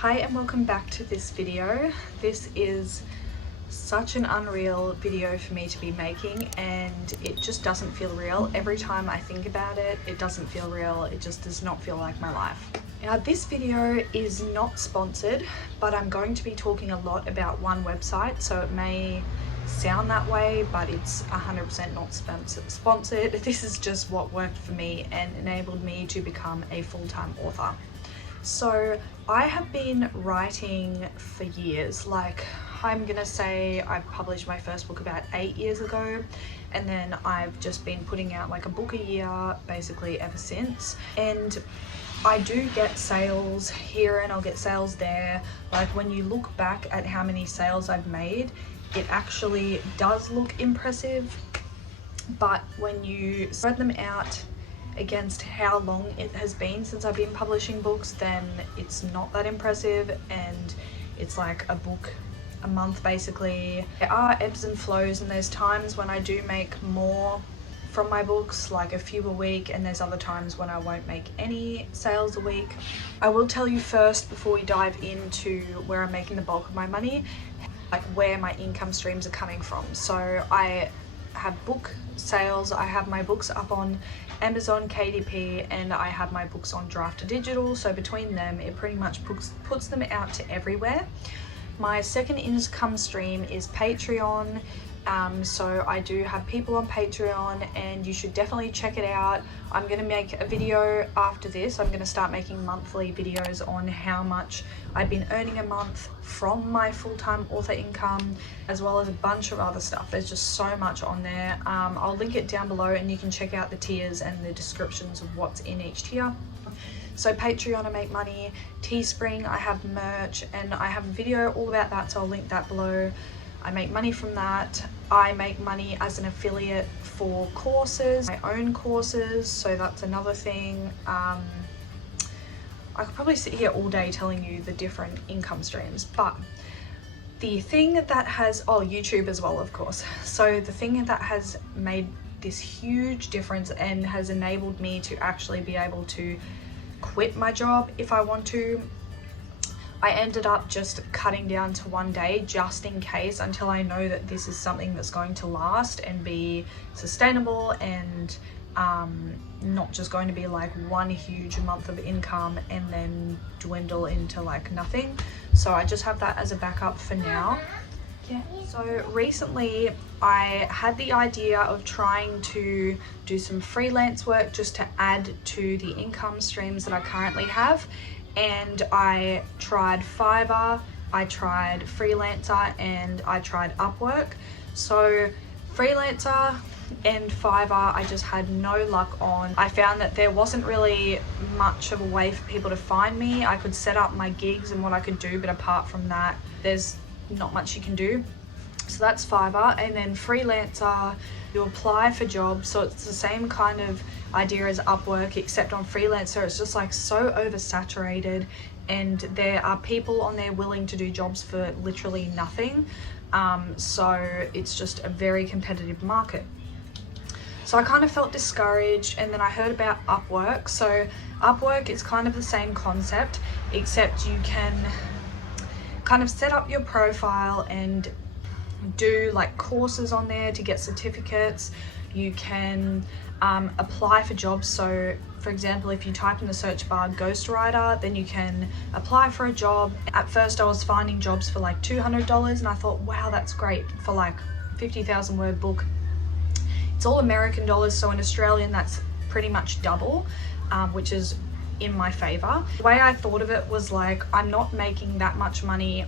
Hi and welcome back to this video. This is such an unreal video for me to be making, and it just doesn't feel real. Every time I think about it, it doesn't feel real. It just does not feel like my life. Now this video is not sponsored, but I'm going to be talking a lot about one website, so it may sound that way, but it's 100% not sponsored. This is just what worked for me and enabled me to become a full-time author. So I have been writing for years. Like, I'm gonna say I published my first book about 8 years ago, and then I've just been putting out like a book a year basically ever since. And I do get sales here and I'll get sales there. Like, when you look back at how many sales I've made, it actually does look impressive, but when you spread them out against how long it has been since I've been publishing books, then it's not that impressive, and it's like a book a month basically. There are ebbs and flows, and there's times when I do make more from my books, like a few a week, and there's other times when I won't make any sales a week. I will tell you first, before we dive into where I'm making the bulk of my money, like where my income streams are coming from. So I have book sales, I have my books up on Amazon, KDP, and I have my books on Draft2Digital. So between them, it pretty much puts them out to everywhere. My second income stream is Patreon. So I do have people on Patreon, and you should definitely check it out. I'm going to make a video after this. I'm going to start making monthly videos on how much I've been earning a month from my full-time author income, as well as a bunch of other stuff. There's just so much on there. I'll link it down below, and you can check out the tiers and the descriptions of what's in each tier. So Patreon, I make money. Teespring, I have merch, and I have a video all about that, so I'll link that below. I make money from that. I make money as an affiliate for courses, my own courses, so that's another thing. I could probably sit here all day telling you the different income streams, but the thing that has, YouTube as well, of course. So the thing that has made this huge difference and has enabled me to actually be able to quit my job if I want to, I ended up just cutting down to one day just in case, until I know that this is something that's going to last and be sustainable, and not just going to be like one huge month of income and then dwindle into like nothing. So I just have that as a backup for now. Yeah. So recently I had the idea of trying to do some freelance work just to add to the income streams that I currently have. And I tried Fiverr, I tried Freelancer, and I tried Upwork. So Freelancer and Fiverr, I just had no luck on. I found that there wasn't really much of a way for people to find me. I could set up my gigs and what I could do, but apart from that, there's not much you can do. So that's Fiverr. And then Freelancer, you apply for jobs, so it's the same kind of idea as Upwork, except on Freelancer it's just like so oversaturated, and there are people on there willing to do jobs for literally nothing. So it's just a very competitive market. So I kind of felt discouraged, and then I heard about Upwork. So Upwork is kind of the same concept, except you can kind of set up your profile and do like courses on there to get certificates. You can apply for jobs. So for example, if you type in the search bar ghostwriter, then you can apply for a job. At first I was finding jobs for like $200, and I thought, wow, that's great for like 50,000 word book. It's all American dollars, so in Australian that's pretty much double, which is in my favor. The way I thought of it was like, I'm not making that much money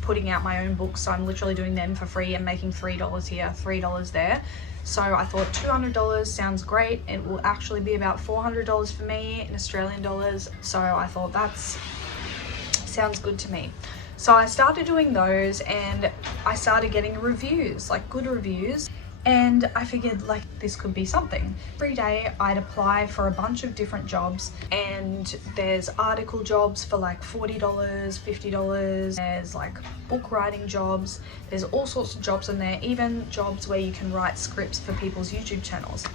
putting out my own books, so I'm literally doing them for free and making $3 here, $3 there. So I thought $200 sounds great. It will actually be about $400 for me in Australian dollars. So I thought sounds good to me. So I started doing those, and I started getting reviews, like good reviews. And I figured like this could be something. Every day I'd apply for a bunch of different jobs, and there's article jobs for like $40, $50. There's like book writing jobs. There's all sorts of jobs in there, even jobs where you can write scripts for people's YouTube channels.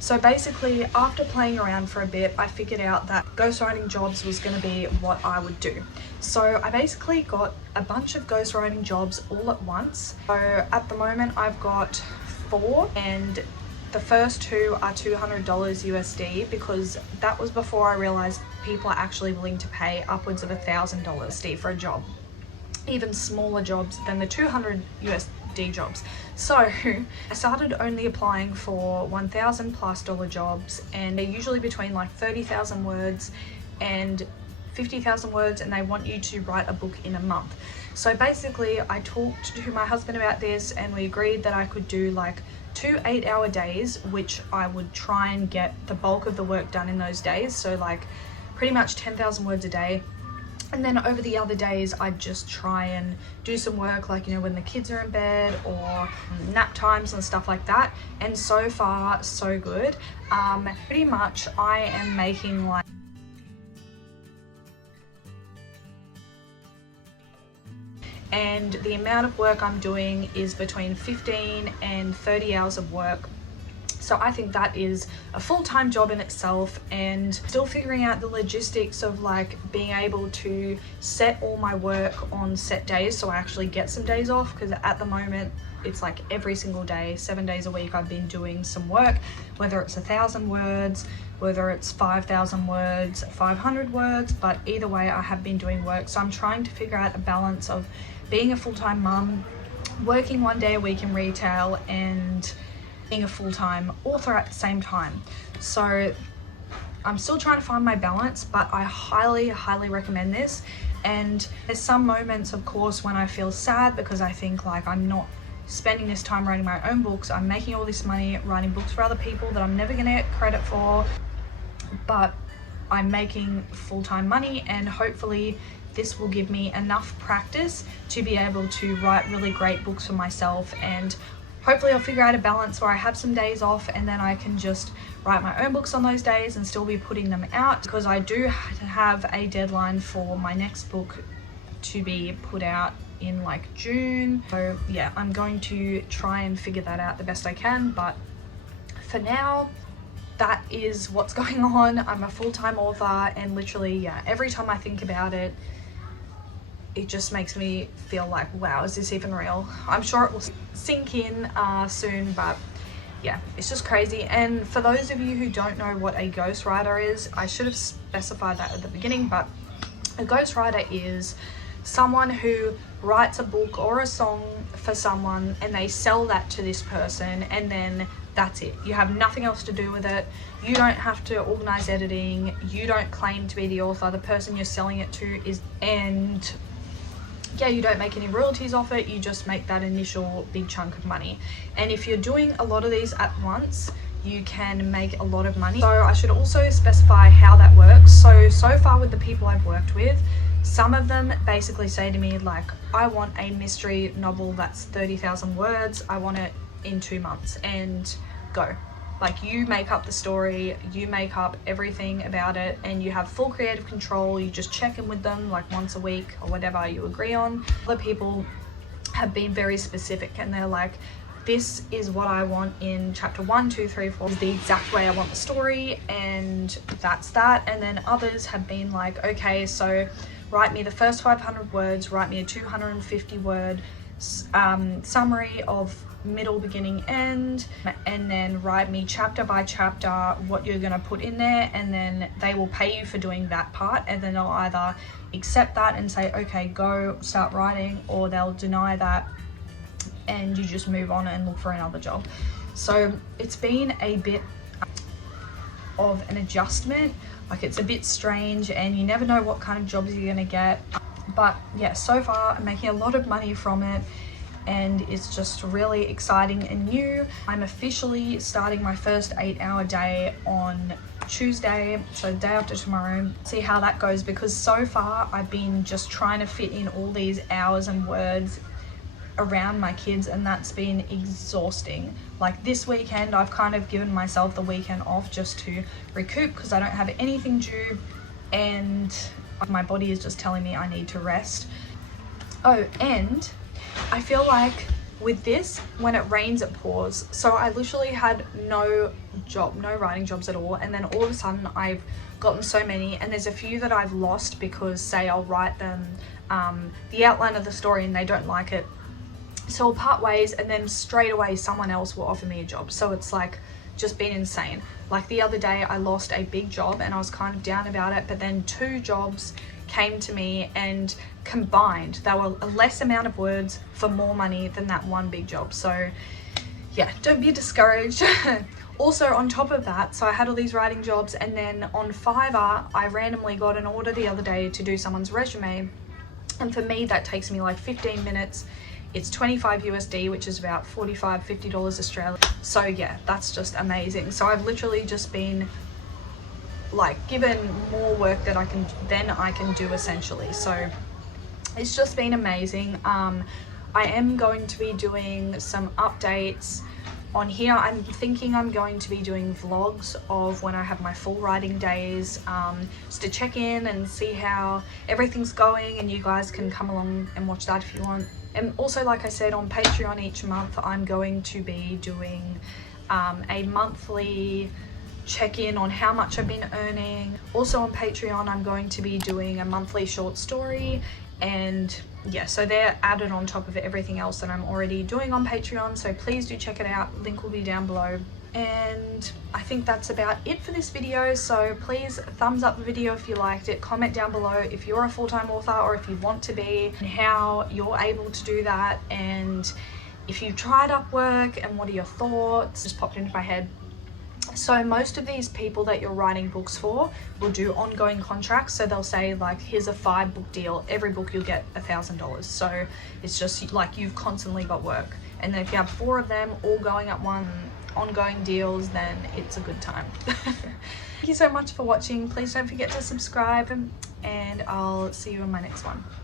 So basically, after playing around for a bit, I figured out that ghostwriting jobs was going to be what I would do. So I basically got a bunch of ghostwriting jobs all at once. So at the moment I've got 4, and the first 2 are $200 USD, because that was before I realized people are actually willing to pay upwards of $1,000 USD for a job, even smaller jobs than the 200 USD jobs. So I started only applying for $1,000+ jobs, and they're usually between like 30,000 words and 50,000 words, and they want you to write a book in a month. So basically I talked to my husband about this, and we agreed that I could do like 2 8-hour days, which I would try and get the bulk of the work done in those days. So like pretty much 10,000 words a day. And then over the other days, I'd just try and do some work, like, you know, when the kids are in bed, or nap times and stuff like that. And so far, so good. Pretty much I am making like and the amount of work I'm doing is between 15 and 30 hours of work. So I think that is a full-time job in itself, and still figuring out the logistics of like being able to set all my work on set days so I actually get some days off, because at the moment it's like every single day, 7 days a week, I've been doing some work, whether it's 1,000 words, whether it's 5,000 words, 500 words, but either way I have been doing work. So I'm trying to figure out a balance of being a full-time mum, working 1 day a week in retail, and being a full-time author at the same time. So I'm still trying to find my balance, but I highly recommend this. And there's some moments, of course, when I feel sad because I think like I'm not spending this time writing my own books. I'm making all this money writing books for other people that I'm never gonna get credit for, but I'm making full-time money, and hopefully this will give me enough practice to be able to write really great books for myself. And hopefully I'll figure out a balance where I have some days off, and then I can just write my own books on those days and still be putting them out, because I do have a deadline for my next book to be put out in like June. So yeah, I'm going to try and figure that out the best I can, but for now that is what's going on. I'm a full-time author, and literally, yeah, every time I think about it, it just makes me feel like, wow, is this even real? I'm sure it will sink in soon, but yeah, it's just crazy. And for those of you who don't know what a ghostwriter is, I should have specified that at the beginning, but a ghostwriter is someone who writes a book or a song for someone, and they sell that to this person, and then that's it. You have nothing else to do with it. You don't have to organize editing. You don't claim to be the author. The person you're selling it to is, and yeah, you don't make any royalties off it. You just make that initial big chunk of money. And if you're doing a lot of these at once, you can make a lot of money. So I should also specify how that works. So far with the people I've worked with, some of them basically say to me like, I want a mystery novel that's 30,000 words. I want it in 2 months, and go. Like, you make up the story, you make up everything about it, and you have full creative control. You just check in with them like once a week or whatever you agree on. Other people have been very specific, and they're like, this is what I want in chapter 1, 2, 3, 4, is the exact way I want the story, and that's that. And then others have been like, okay, so write me the first 500 words, write me a 250 word summary of middle, beginning, end, and then write me chapter by chapter what you're going to put in there, and then they will pay you for doing that part, and then they'll either accept that and say, okay, go start writing, or they'll deny that and you just move on and look for another job. So it's been a bit of an adjustment. Like, it's a bit strange, and you never know what kind of jobs you're gonna get, but yeah, so far I'm making a lot of money from it, and it's just really exciting and new. I'm officially starting my first 8-hour day on Tuesday, so the day after tomorrow. See how that goes, because so far I've been just trying to fit in all these hours and words around my kids, and that's been exhausting. Like, this weekend I've kind of given myself the weekend off just to recoup, because I don't have anything due, and my body is just telling me I need to rest. Oh, and I feel like With this, when it rains it pours. So I literally had no writing jobs at all, and then all of a sudden I've gotten so many, and there's a few that I've lost because, say, I'll write them the outline of the story and they don't like it, so I'll part ways, and then straight away someone else will offer me a job. So it's like just been insane. Like the other day I lost a big job and I was kind of down about it, but then 2 jobs came to me, and combined they were a less amount of words for more money than that one big job. So yeah, don't be discouraged. Also, on top of that, so I had all these writing jobs, and then on Fiverr I randomly got an order the other day to do someone's resume, and for me that takes me like 15 minutes. It's 25 USD, which is about $45-50 Australian. So yeah, that's just amazing. So I've literally just been like given more work that I can do essentially. So it's just been amazing. I am going to be doing some updates on here. I'm thinking I'm going to be doing vlogs of when I have my full writing days, just to check in and see how everything's going, and you guys can come along and watch that if you want. And also, like I said, on Patreon each month I'm going to be doing a monthly check-in on how much I've been earning. Also on Patreon I'm going to be doing a monthly short story, and yeah, so they're added on top of everything else that I'm already doing on Patreon, so please do check it out. Link will be down below. And I think that's about it for this video, so please thumbs up the video if you liked it. Comment down below if you're a full-time author or if you want to be, and how you're able to do that, and if you've tried Upwork and what are your thoughts. Just popped into my head. So most of these people that you're writing books for will do ongoing contracts. So they'll say like, here's a 5-book deal, every book you'll get $1,000. So it's just like you've constantly got work. And then if you have 4 of them all going at one, ongoing deals, then it's a good time. Thank you so much for watching. Please don't forget to subscribe, and I'll see you in my next one.